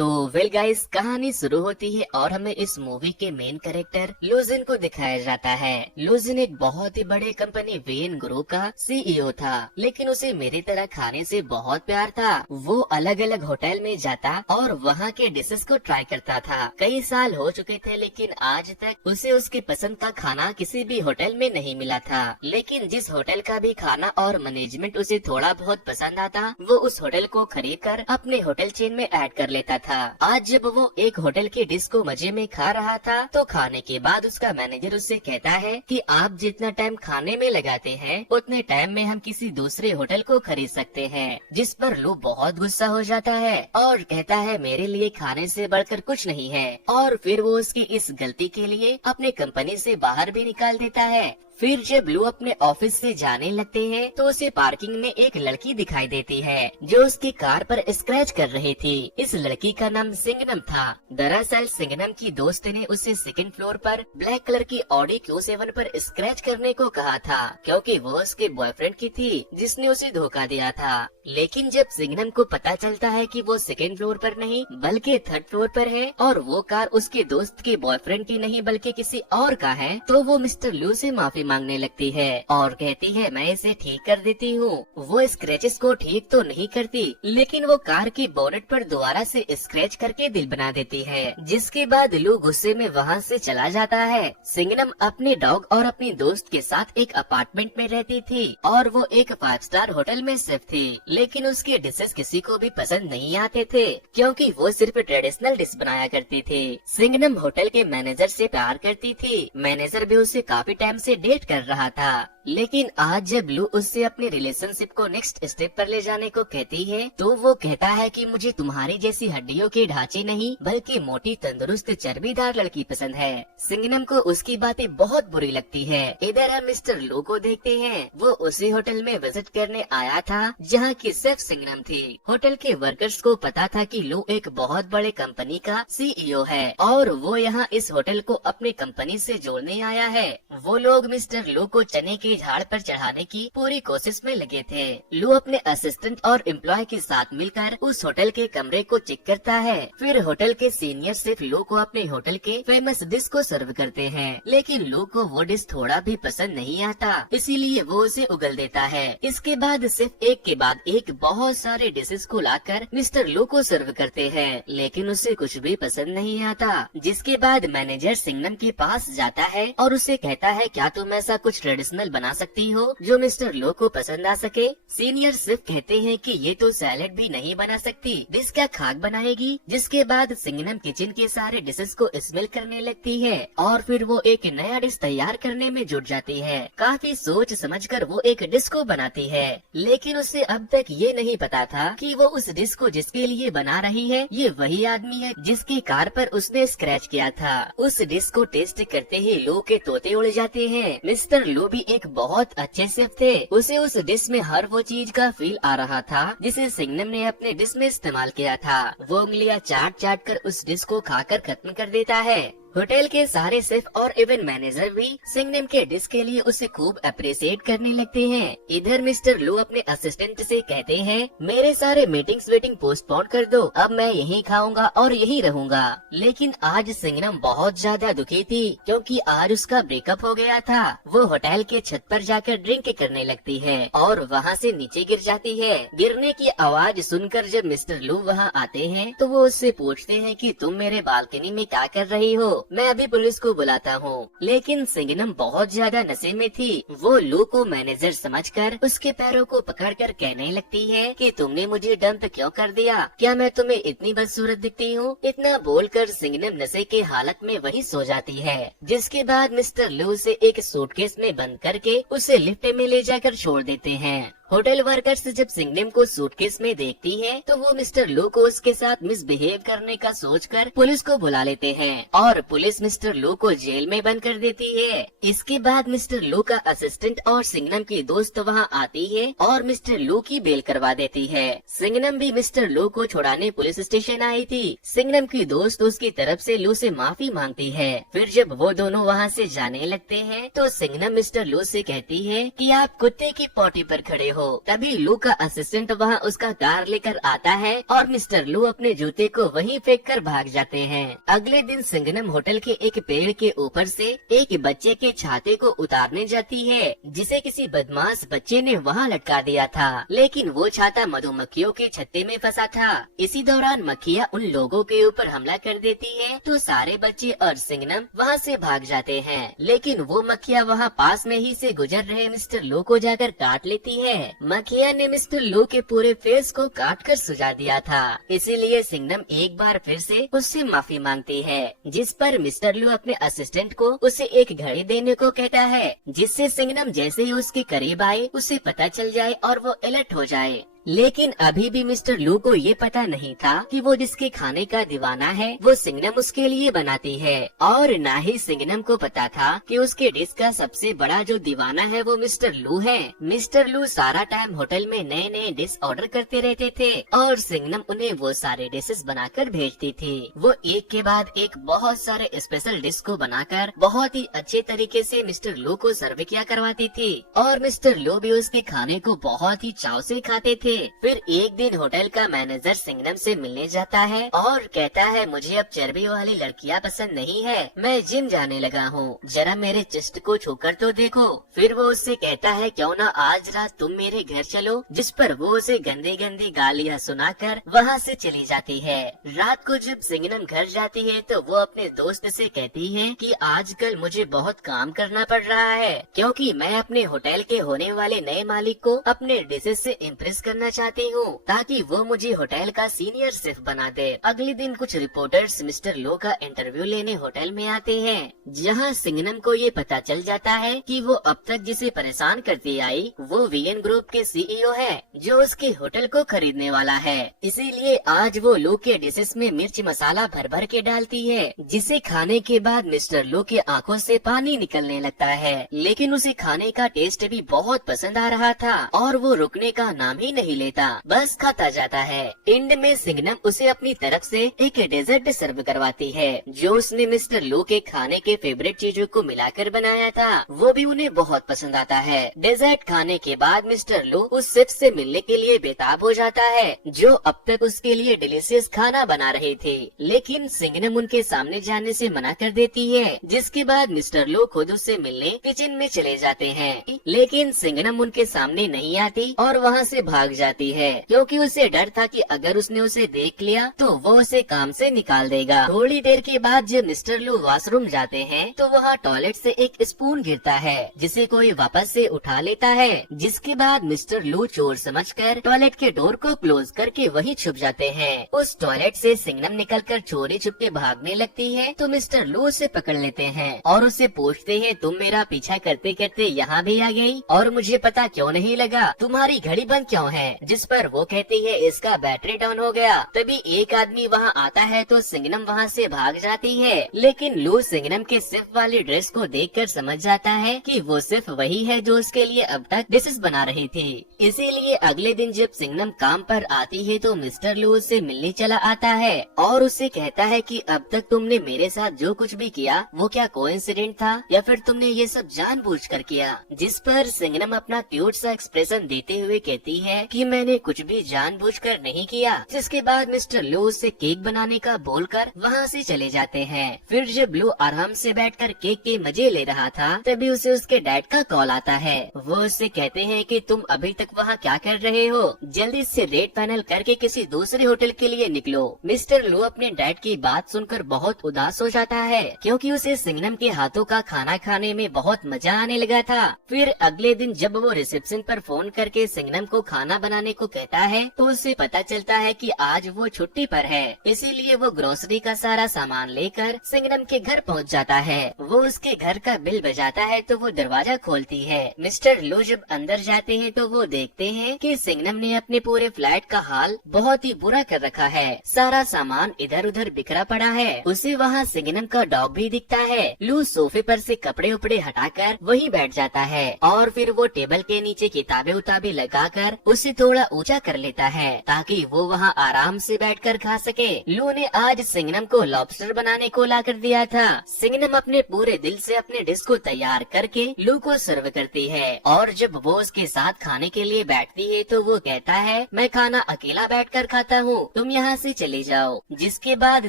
तो well guys, कहानी शुरू होती है और हमें इस मूवी के मेन कैरेक्टर लूजिन को दिखाया जाता है। लूजिन एक बहुत ही बड़े कंपनी वेन ग्रुप का सीईओ था, लेकिन उसे मेरी तरह खाने से बहुत प्यार था। वो अलग अलग होटल में जाता और वहाँ के डिशेस को ट्राई करता था। कई साल हो चुके थे, लेकिन आज तक उसे उसके पसंद का खाना किसी भी होटल में नहीं मिला था। लेकिन जिस होटल का भी खाना और मैनेजमेंट उसे थोड़ा बहुत पसंद आता, वो उस होटल को खरीद कर अपने होटल चेन में ऐड कर लेता था। आज जब वो एक होटल की डिश को मजे में खा रहा था, तो खाने के बाद उसका मैनेजर उससे कहता है कि आप जितना टाइम खाने में लगाते हैं, उतने टाइम में हम किसी दूसरे होटल को खरीद सकते हैं। जिस पर लू बहुत गुस्सा हो जाता है और कहता है मेरे लिए खाने से बढ़कर कुछ नहीं है, और फिर वो उसकी इस गलती के लिए अपने कंपनी से बाहर भी निकाल देता है। फिर जब लू अपने ऑफिस से जाने लगते हैं, तो उसे पार्किंग में एक लड़की दिखाई देती है जो उसकी कार पर स्क्रैच कर रही थी। इस लड़की का नाम सिंगनम था। दरअसल सिंगनम की दोस्त ने उसे सेकंड फ्लोर पर ब्लैक कलर की ऑडी Q7 पर स्क्रैच करने को कहा था, क्योंकि वो उसके बॉयफ्रेंड की थी जिसने उसे धोखा दिया था। लेकिन जब सिंगनम को पता चलता है कि वो सेकंड फ्लोर पर नहीं बल्कि थर्ड फ्लोर पर है और वो कार उसके दोस्त के बॉयफ्रेंड की नहीं बल्कि किसी और का है, तो वो मिस्टर लू से माफी मांगने लगती है और कहती है मैं इसे ठीक कर देती हूँ। वो स्क्रैचेस को ठीक तो नहीं करती, लेकिन वो कार की बोनेट पर दोबारा से स्क्रैच करके दिल बना देती है, जिसके बाद लू गुस्से में वहाँ से चला जाता है। सिंगनम अपने डॉग और अपनी दोस्त के साथ एक अपार्टमेंट में रहती थी और वो एक 5 स्टार होटल में शेफ थी, लेकिन उसके डिशेस किसी को भी पसंद नहीं आते थे, क्योंकि वो सिर्फ ट्रेडिशनल डिश बनाया करती थी। सिंगनम होटल के मैनेजर से प्यार करती थी। मैनेजर भी उसे काफी टाइम से डेट कर रहा था, लेकिन आज जब लू उससे अपने रिलेशनशिप को नेक्स्ट स्टेप पर ले जाने को कहती है, तो वो कहता है कि मुझे तुम्हारी जैसी हड्डियों के ढांचे नहीं बल्कि मोटी तंदुरुस्त चर्बीदार लड़की पसंद है। सिंगनम को उसकी बातें बहुत बुरी लगती है। इधर हम मिस्टर लू को देखते हैं। वो उसी होटल में विजिट करने आया था जहाँ की शेफ सिंगनम थी। होटल के वर्कर्स को पता था कि लू एक बहुत बड़े कंपनी का सीईओ है और वो यहाँ इस होटल को अपनी कंपनी से जोड़ने आया है। वो लोग मिस्टर लू को चने के झाड़ पर चढ़ाने की पूरी कोशिश में लगे थे। लू अपने असिस्टेंट और एम्प्लॉय के साथ मिलकर उस होटल के कमरे को चेक करता है। फिर होटल के सीनियर शेफ लू को अपने होटल के फेमस डिश को सर्व करते हैं, लेकिन लू को वो डिश थोड़ा भी पसंद नहीं आता, इसीलिए वो उसे उगल देता है। इसके बाद शेफ एक के बाद एक बहुत सारे डिशेस को लाकर मिस्टर लू को सर्व करते हैं, लेकिन उसे कुछ भी पसंद नहीं आता। जिसके बाद मैनेजर सिंगनम के पास जाता है और उसे कहता है क्या तुम ऐसा कुछ ट्रेडिशनल बना सकती हो जो मिस्टर लो को पसंद आ सके। सीनियर सिर्फ कहते हैं कि ये तो सैलेड भी नहीं बना सकती, डिश का खाक बनाएगी। जिसके बाद सिंगनम किचन के सारे डिशेस को स्मेल करने लगती है और फिर वो एक नया डिश तैयार करने में जुट जाती है। काफी सोच समझकर वो एक डिश को बनाती है, लेकिन उसे अब तक ये नहीं पता था कि वो उस डिश को जिसके लिए बना रही है ये वही आदमी है जिसकी कार पर उसने स्क्रैच किया था। उस डिश को टेस्ट करते ही लो के तोते उड़ जाते हैं। मिस्टर लो भी एक बहुत अच्छे शेफ थे। उसे उस डिश में हर वो चीज का फील आ रहा था जिसे सिंगनम ने अपने डिश में इस्तेमाल किया था। वो उंगलियां चाट चाट कर उस डिश को खाकर खत्म कर देता है। होटल के सारे शेफ और इवेंट मैनेजर भी सिंगनम के डिश के लिए उसे खूब अप्रिशिएट करने लगते हैं। इधर मिस्टर लू अपने असिस्टेंट से कहते हैं मेरे सारे मीटिंग्स वेटिंग पोस्टपोन कर दो, अब मैं यहीं खाऊंगा और यहीं रहूंगा। लेकिन आज सिंगनम बहुत ज्यादा दुखी थी, क्योंकि आज उसका ब्रेकअप हो गया था। वो होटल के छत पर जाकर ड्रिंक करने लगती है और वहाँ से नीचे गिर जाती है। गिरने की आवाज सुनकर जब मिस्टर लू वहाँ आते हैं, तो वो उससे पूछते हैं कि तुम मेरे बालकनी में क्या कर रही हो, मैं अभी पुलिस को बुलाता हूँ। लेकिन सिंगनम बहुत ज्यादा नशे में थी। वो लू को मैनेजर समझकर उसके पैरों को पकड़कर कहने लगती है कि तुमने मुझे डंप क्यों कर दिया, क्या मैं तुम्हें इतनी बदसूरत दिखती हूँ। इतना बोलकर सिंगनम नशे के हालत में वहीं सो जाती है। जिसके बाद मिस्टर लू उसे एक सूटकेस में बंद करके उसे लिफ्ट में ले जाकर छोड़ देते हैं। होटल वर्कर्स जब सिंगनम को सूटकेस में देखती है, तो वो मिस्टर लू को उसके साथ मिसबिहेव करने का सोचकर पुलिस को बुला लेते हैं और पुलिस मिस्टर लू को जेल में बंद कर देती है। इसके बाद मिस्टर लू का असिस्टेंट और सिंगनम की दोस्त वहाँ आती है और मिस्टर लू की बेल करवा देती है। सिंगनम भी मिस्टर लू को छुड़ाने पुलिस स्टेशन आई थी। सिंगनम की दोस्त उसकी तरफ से लू से माफी मांगती है। फिर जब वो दोनों वहाँ से जाने लगते हैं, तो सिंगनम मिस्टर लू से कहती है कि आप कुत्ते की पॉटी पर खड़े हो। तभी लू का असिस्टेंट वहाँ उसका कार लेकर आता है और मिस्टर लू अपने जूते को वहीं फेंक कर भाग जाते हैं। अगले दिन सिंघनम होटल के एक पेड़ के ऊपर से एक बच्चे के छाते को उतारने जाती है, जिसे किसी बदमाश बच्चे ने वहाँ लटका दिया था, लेकिन वो छाता मधुमक्खियों के छत्ते में फंसा था। इसी दौरान मक्खियाँ उन लोगों के ऊपर हमला कर देती है, तो सारे बच्चे और सिंघनम वहाँ से भाग जाते हैं, लेकिन वो मक्खियाँ वहाँ पास में ही से गुजर रहे मिस्टर लू को जाकर काट लेती है। मक्खियाँ ने मिस्टर लू के पूरे फेस को काट कर सुझा दिया था, इसीलिए सिंघनम एक बार फिर से उससे माफी मांगती है, जिस पर मिस्टर लू अपने असिस्टेंट को उसे एक घड़ी देने को कहता है, जिससे सिंघनम जैसे ही उसके करीब आए उसे पता चल जाए और वो अलर्ट हो जाए। लेकिन अभी भी मिस्टर लू को ये पता नहीं था कि वो जिसके खाने का दीवाना है वो सिंघनम उसके लिए बनाती है, और न ही सिंघनम को पता था कि उसके डिश का सबसे बड़ा जो दीवाना है वो मिस्टर लू है। मिस्टर लू सारा टाइम होटल में नए नए डिश ऑर्डर करते रहते थे और सिंघनम उन्हें वो सारे डिशेस बनाकर भेजती थी। वो एक के बाद एक बहुत सारे स्पेशल डिश को बनाकर बहुत ही अच्छे तरीके से मिस्टर लू को सर्व किया करवाती थी, और मिस्टर लू भी उसके खाने को बहुत ही चाव से खाते थे। फिर एक दिन होटल का मैनेजर सिंघनम से मिलने जाता है और कहता है, मुझे अब चर्बी वाली लड़कियां पसंद नहीं है, मैं जिम जाने लगा हूँ, जरा मेरे चेस्ट को छूकर तो देखो। फिर वो उससे कहता है, क्यों ना आज रात तुम मेरे घर चलो, जिस पर वो उसे गंदी गंदी गालियाँ सुनाकर वहाँ से चली जाती है। रात को जब सिंघनम घर जाती है तो वो अपने दोस्त से कहती है कि आजकल मुझे बहुत काम करना पड़ रहा है, क्योंकि मैं अपने होटल के होने वाले नए मालिक को अपने डिशेज से इम्प्रेस करना चाहती हूँ, ताकि वो मुझे होटल का सीनियर शेफ बना दे। अगले दिन कुछ रिपोर्टर्स मिस्टर लो का इंटरव्यू लेने होटल में आते हैं, जहाँ सिंघनम को ये पता चल जाता है कि वो अब तक जिसे परेशान करती आई वो वीएन ग्रुप के सीईओ है, जो उसके होटल को खरीदने वाला है। इसीलिए आज वो लो के डिशेस में मिर्च मसाला भर भर के डालती है, जिसे खाने के बाद मिस्टर लो के आंखों से पानी निकलने लगता है। लेकिन उसे खाने का टेस्ट भी बहुत पसंद आ रहा था और वो रुकने का नाम ही नहीं लेता, बस खाता जाता है। एंड में सिंघनम उसे अपनी तरफ से एक डेजर्ट सर्व करवाती है, जो उसने मिस्टर लू के खाने के फेवरेट चीजों को मिलाकर बनाया था, वो भी उन्हें बहुत पसंद आता है। डेजर्ट खाने के बाद मिस्टर लू उस शेफ से मिलने के लिए बेताब हो जाता है, जो अब तक उसके लिए डिलीशियस खाना बना रहे थे, लेकिन सिंघनम उनके सामने जाने से मना कर देती है, जिसके बाद मिस्टर लू खुद उससे मिलने किचन में चले जाते हैं। लेकिन सिंघनम उनके सामने नहीं आती और वहाँ से भाग जाती है, क्योंकि उसे डर था कि अगर उसने उसे देख लिया तो वो उसे काम से निकाल देगा। थोड़ी देर के बाद जब मिस्टर लू वॉशरूम जाते हैं तो वहाँ टॉयलेट से एक स्पून गिरता है, जिसे कोई वापस से उठा लेता है, जिसके बाद मिस्टर लू चोर समझकर टॉयलेट के डोर को क्लोज करके वहीं छुप जाते हैं। उस टॉयलेट से सिंघनम निकलकर चोरी छुपके भागने लगती है तो मिस्टर लू उसे पकड़ लेते हैं और उससे पूछते हैं, तुम मेरा पीछा करते करते यहाँ भी आ गई और मुझे पता क्यों नहीं लगा, तुम्हारी घड़ी बंद क्यों है? जिस पर वो कहती है, इसका बैटरी डाउन हो गया। तभी एक आदमी वहाँ आता है तो सिंघनम वहाँ से भाग जाती है, लेकिन लू सिंघनम के शेफ वाली ड्रेस को देखकर समझ जाता है कि वो शेफ वही है जो उसके लिए अब तक डिशेस बना रही थी। इसीलिए अगले दिन जब सिंघनम काम पर आती है तो मिस्टर लू उससे मिलने चला आता है और उससे कहता है कि अब तक तुमने मेरे साथ जो कुछ भी किया वो क्या कोइंसिडेंट था या फिर तुमने ये सब जानबूझकर किया? जिस पर सिंघनम अपना क्यूट सा एक्सप्रेशन देते हुए कहती है कि मैंने कुछ भी जानबूझकर नहीं किया। जिसके बाद मिस्टर लू उससे केक बनाने का बोलकर वहाँ से चले जाते हैं। फिर जब लू आराम से बैठकर केक के मजे ले रहा था तभी उसे उसके डैड का कॉल आता है। वो उससे कहते हैं कि तुम अभी तक वहाँ क्या कर रहे हो, जल्दी से रेट फाइनल करके किसी दूसरे होटल के लिए निकलो। मिस्टर लू अपने डैड की बात सुनकर बहुत उदास हो जाता है, क्योंकि उसे सिंघनम के हाथों का खाना खाने में बहुत मजा आने लगा था। फिर अगले दिन जब वो रिसेप्शन पर फोन करके सिंघनम को खाना बनाने को कहता है तो उसे पता चलता है कि आज वो छुट्टी पर है, इसीलिए वो ग्रोसरी का सारा सामान लेकर सिंघनम के घर पहुंच जाता है। वो उसके घर का बिल बजाता है तो वो दरवाजा खोलती है। मिस्टर लू जब अंदर जाते हैं तो वो देखते हैं कि सिंघनम ने अपने पूरे फ्लैट का हाल बहुत ही बुरा कर रखा है। सारा सामान इधर उधर बिखरा पड़ा है। उसे वहाँ सिंघनम का डॉग भी दिखता है। लू सोफे पर से कपड़े उपड़े हटाकर वहीं बैठ जाता है और फिर वो टेबल के नीचे किताबें उताबें लगाकर उसे थोड़ा ऊंचा कर लेता है ताकि वो वहाँ आराम से बैठकर खा सके। लू ने आज सिंघनम को लॉबस्टर बनाने को ला कर दिया था। सिंघनम अपने पूरे दिल से अपने डिश को तैयार करके लू को सर्व करती है और जब वो उसके साथ खाने के लिए बैठती है तो वो कहता है, मैं खाना अकेला बैठकर खाता हूँ, तुम यहाँ से चले जाओ। जिसके बाद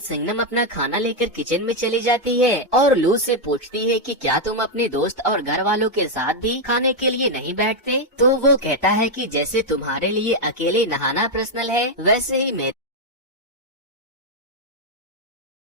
सिंघनम अपना खाना लेकर किचन में चली जाती है और लू से पूछती है कि क्या तुम अपने दोस्त और घर वालों के साथ भी खाने के लिए नहीं बैठते? तो वो कहता है कि जैसे तुम्हारे लिए अकेले नहाना पर्सनल है, वैसे ही मेरे